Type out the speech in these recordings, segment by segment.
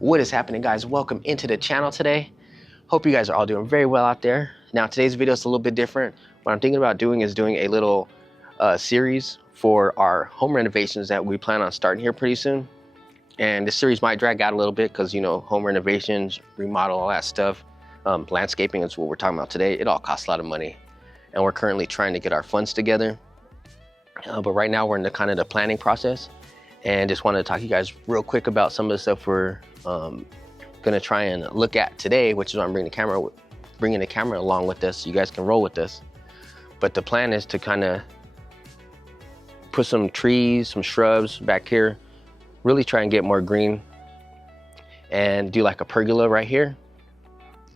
What is happening, guys? Welcome into the channel today. Hope you guys are all doing very well out there. Now today's video is a little bit different. What I'm thinking about doing is doing a little series for our home renovations that we plan on starting here pretty soon. And this series might drag out a little bit because, you know, home renovations, remodel, all that stuff. Landscaping is what we're talking about today. It all costs a lot of money, and we're currently trying to get our funds together. But right now we're in the kind of the planning process, and just wanted to talk to you guys real quick about some of the stuff we're gonna try and look at today, which is why I'm bringing the camera along with us so you guys can roll with us. But the plan is to kind of put some trees, some shrubs back here, really try and get more green, and do like a pergola right here.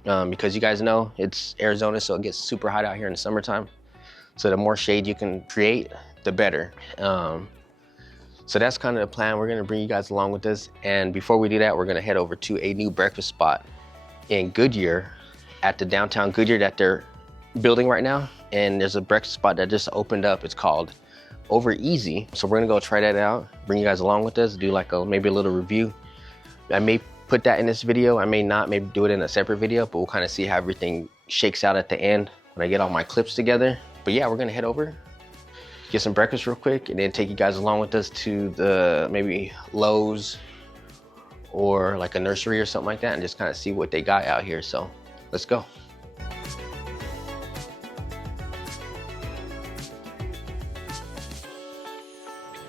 Because you guys know it's Arizona, so it gets super hot out here in the summertime. So the more shade you can create, the better. So that's kind of the plan. We're gonna bring you guys along with us. And before we do that, we're gonna head over to a new breakfast spot in Goodyear, at the downtown Goodyear that they're building right now. And there's a breakfast spot that just opened up. It's called Over Easy. So we're gonna go try that out, bring you guys along with us, do like maybe a little review. I may put that in this video, I may not, maybe do it in a separate video, but we'll kind of see how everything shakes out at the end when I get all my clips together. But yeah, we're gonna head over, get some breakfast real quick, and then take you guys along with us to the maybe Lowe's or like a nursery or something like that, and just kind of see what they got out here. So let's go.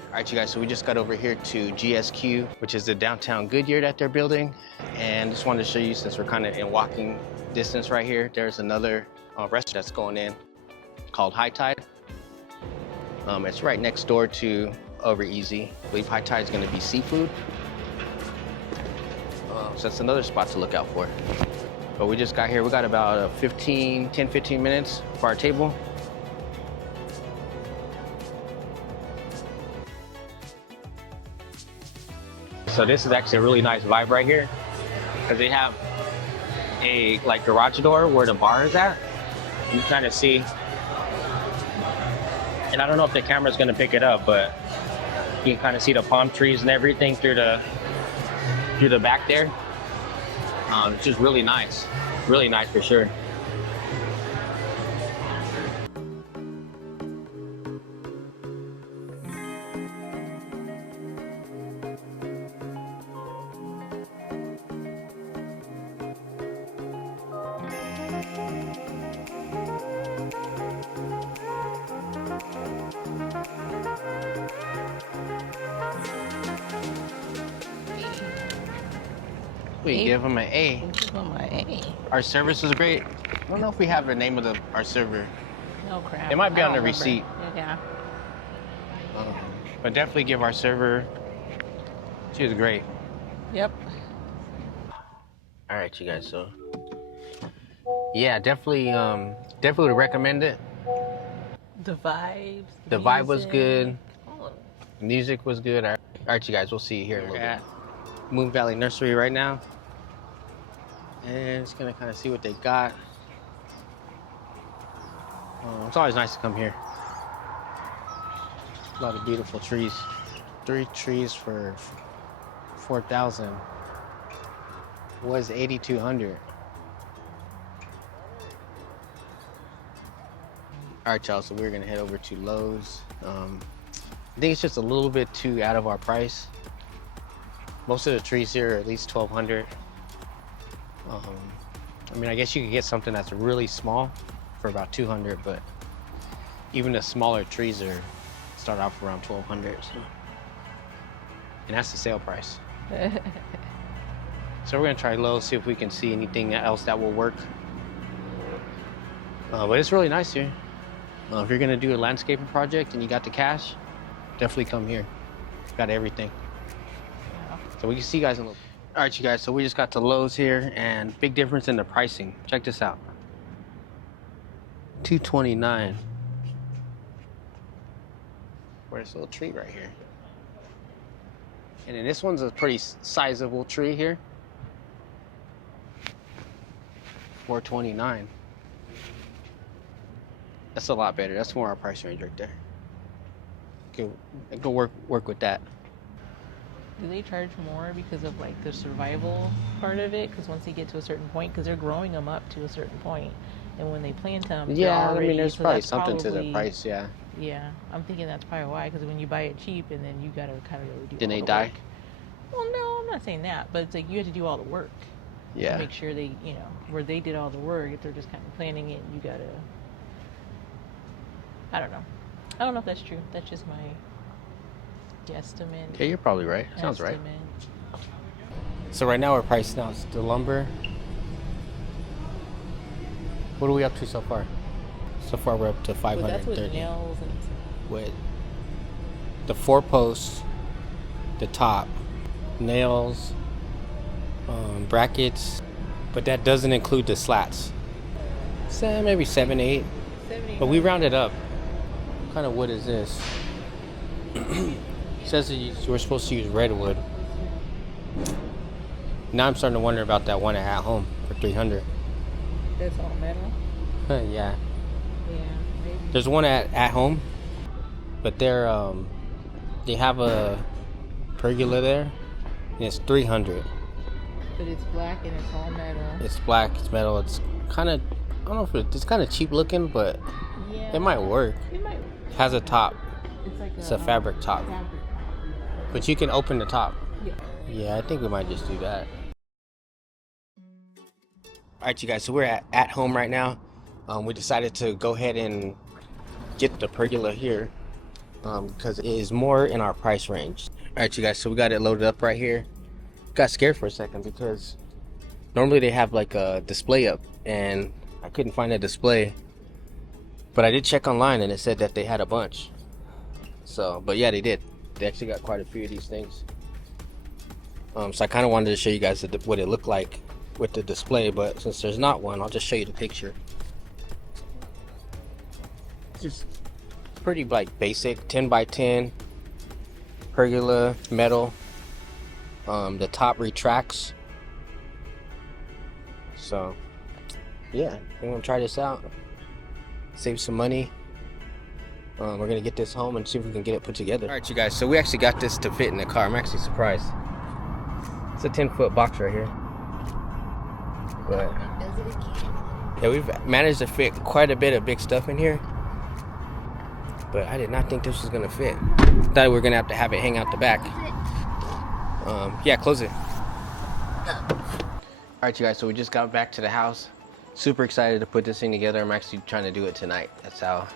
All right, you guys, so we just got over here to GSQ, which is the downtown Goodyear that they're building. And just wanted to show you, since we're kind of in walking distance right here, there's another restaurant that's going in called High Tide. It's right next door to Over Easy. I believe High Tide is gonna be seafood. So that's another spot to look out for. But we just got here, we got about 10, 15 minutes for our table. So this is actually a really nice vibe right here, because they have a like garage door where the bar is at. You can kind of see, and I don't know if the camera's gonna pick it up, but you can kind of see the palm trees and everything through the back there. It's just really nice for sure. We give them an A. Give them an A. Our service was great. I don't know if we have the name of our server. No crap. It might be on the remember. receipt. Yeah. But definitely give our server. She was great. Yep. All right, you guys. So yeah, definitely would recommend it. The vibes. The vibe was good. Oh. Music was good. All right, you guys. We'll see you here in a little bit. Moon Valley Nursery right now, and just gonna kind of see what they got. It's always nice to come here. A lot of beautiful trees. 3 trees for 4,000. Was 8,200. All right, y'all. So we're gonna head over to Lowe's. I think it's just a little bit too out of our price. Most of the trees here are at least 1,200. I mean, I guess you could get something that's really small for about 200, but even the smaller trees start off around 1,200. So. And that's the sale price. So we're gonna try Lowe's, see if we can see anything else that will work. But it's really nice here. If you're gonna do a landscaping project and you got the cash, definitely come here. Got everything. So we can see you guys in a little. All right, you guys, so we just got to Lowe's here, and big difference in the pricing. Check this out. $229 for this little tree right here. And then this one's a pretty sizable tree here. $429. That's a lot better. That's more our price range right there. Go work with that. do they charge more because of like the survival part of it? Because once they get to a certain point, because they're growing them up to a certain point, and when they plant them, they're Yeah, already, I mean, there's so probably that's something to the price, yeah. Yeah, I'm thinking that's probably why. Because when you buy it cheap, and then you gotta kind of really do. Then all they the die. Work. Well, no, I'm not saying that, but it's like you have to do all the work. Yeah. To make sure they, where they did all the work. If they're just kind of planting it, you gotta. I don't know. I don't know if that's true. That's just my guesstimate. Yeah, you're probably right. Sounds right. Estimate. So right now we're pricing out the lumber. What are we up to so far? So far we're up to 530. That's with nails and with the 4 posts, the top, nails, brackets, but that doesn't include the slats. So maybe 7, 8. But we rounded up. What kind of wood is this? It says that we're supposed to use redwood. Now I'm starting to wonder about that one at home for 300. that's all metal. Yeah. Yeah, maybe. There's one at home, but they're they have a pergola there, and it's 300. But it's black and it's all metal. It's black, it's metal. It's kind of, I don't know if it's kind of cheap looking, but Yeah. it might work. It might. It has a top. It's like It's a fabric top, but you can open the top. Yeah. Yeah, I think we might just do that. All right, you guys. So we're at home right now. We decided to go ahead and get the pergola here because it is more in our price range. All right, you guys. So we got it loaded up right here. Got scared for a second because normally they have like a display up, and I couldn't find a display. But I did check online, and it said that they had a bunch. So, but yeah, they did. They actually got quite a few of these things. So I kind of wanted to show you guys what it looked like with the display, but since there's not one, I'll just show you the picture. It's just pretty like basic 10 by 10 pergola, metal. The top retracts. So yeah, we're gonna try this out, save some money. We're gonna get this home and see if we can get it put together. All right, you guys, so we actually got this to fit in the car. I'm actually surprised. It's a 10-foot box right here. But yeah, we've managed to fit quite a bit of big stuff in here. But I did not think this was gonna fit. Thought we were gonna have it hang out the back. Yeah, close it. All right, you guys, so we just got back to the house. Super excited to put this thing together. I'm actually trying to do it tonight. That's how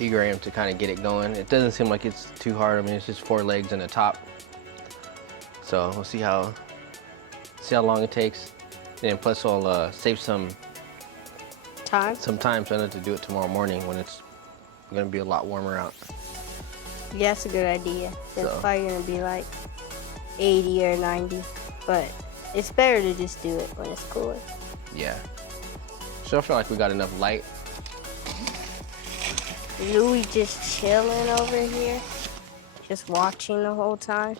eager I am to kind of get it going. It doesn't seem like it's too hard. I mean, it's just 4 legs and a top. So we'll see how long it takes. And plus I'll save some time so I don't have to do it tomorrow morning when it's gonna be a lot warmer out. Yeah, that's a good idea. It's probably gonna be like 80 or 90, but it's better to just do it when it's cooler. Yeah. So I feel like we got enough light. Louis just chilling over here, just watching the whole time.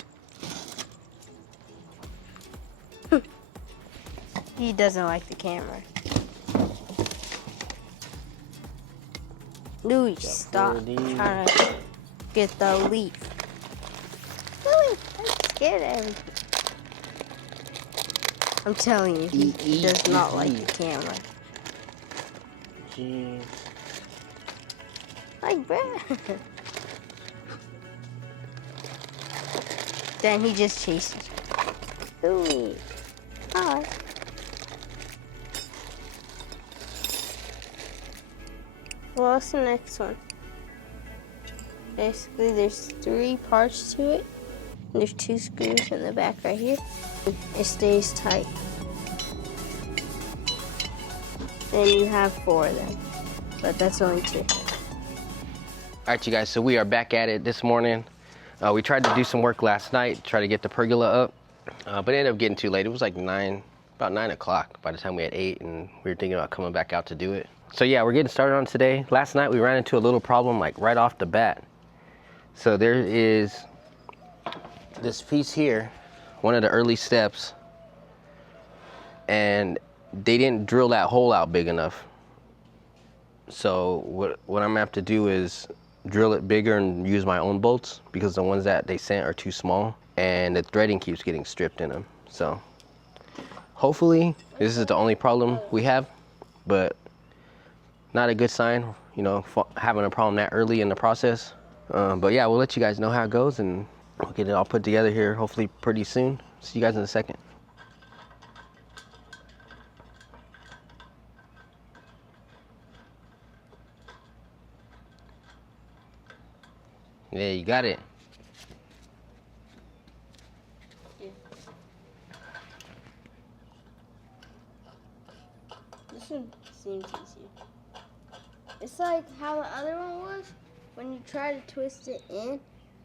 He doesn't like the camera. Louis, stop trying to get the leaf. Louis, I'm scared of everything. I'm telling you, he does not like the camera. Jeez. Like, bruh. Then he just chases you. Louis, hi. Well, what's the next one? Basically, there's 3 parts to it. There's 2 screws in the back right here. It stays tight. Then you have 4 of them, but that's only 2. All right, you guys, so we are back at it this morning. We tried to do some work last night, try to get the pergola up, but it ended up getting too late. It was like about 9 o'clock by the time we had 8, and we were thinking about coming back out to do it. So yeah, we're getting started on today. Last night we ran into a little problem like right off the bat. So there is this piece here, one of the early steps, and they didn't drill that hole out big enough. So what I'm gonna have to do is drill it bigger and use my own bolts because the ones that they sent are too small. and the threading keeps getting stripped in them. So hopefully this is the only problem we have, but not a good sign, you know, having a problem that early in the process. But yeah, we'll let you guys know how it goes, and we'll get it all put together here hopefully pretty soon. See you guys in a second. Yeah, you got it. This one seems easier. It's like how the other one was. When you try to twist it in,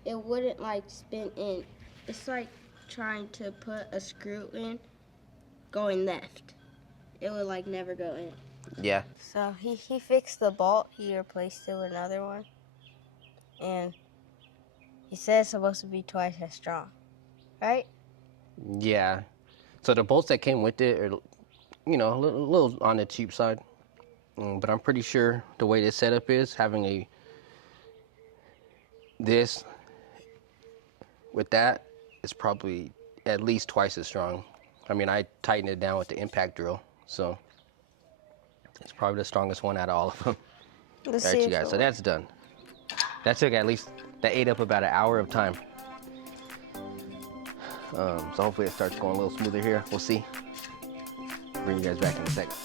it wouldn't like spin in. It's like trying to put a screw in going left. It would like never go in. Yeah. So he fixed the bolt. He replaced it with another one. And he said it's supposed to be twice as strong. Right? Yeah. So the bolts that came with it are, you know, a little on the cheap side. But I'm pretty sure the way this setup is, having this with that is probably at least twice as strong. I mean, I tightened it down with the impact drill, so it's probably the strongest one out of all of them. All right, you guys, so that's done. That took that ate up about an hour of time. So hopefully it starts going a little smoother here. We'll see. Bring you guys back in a second.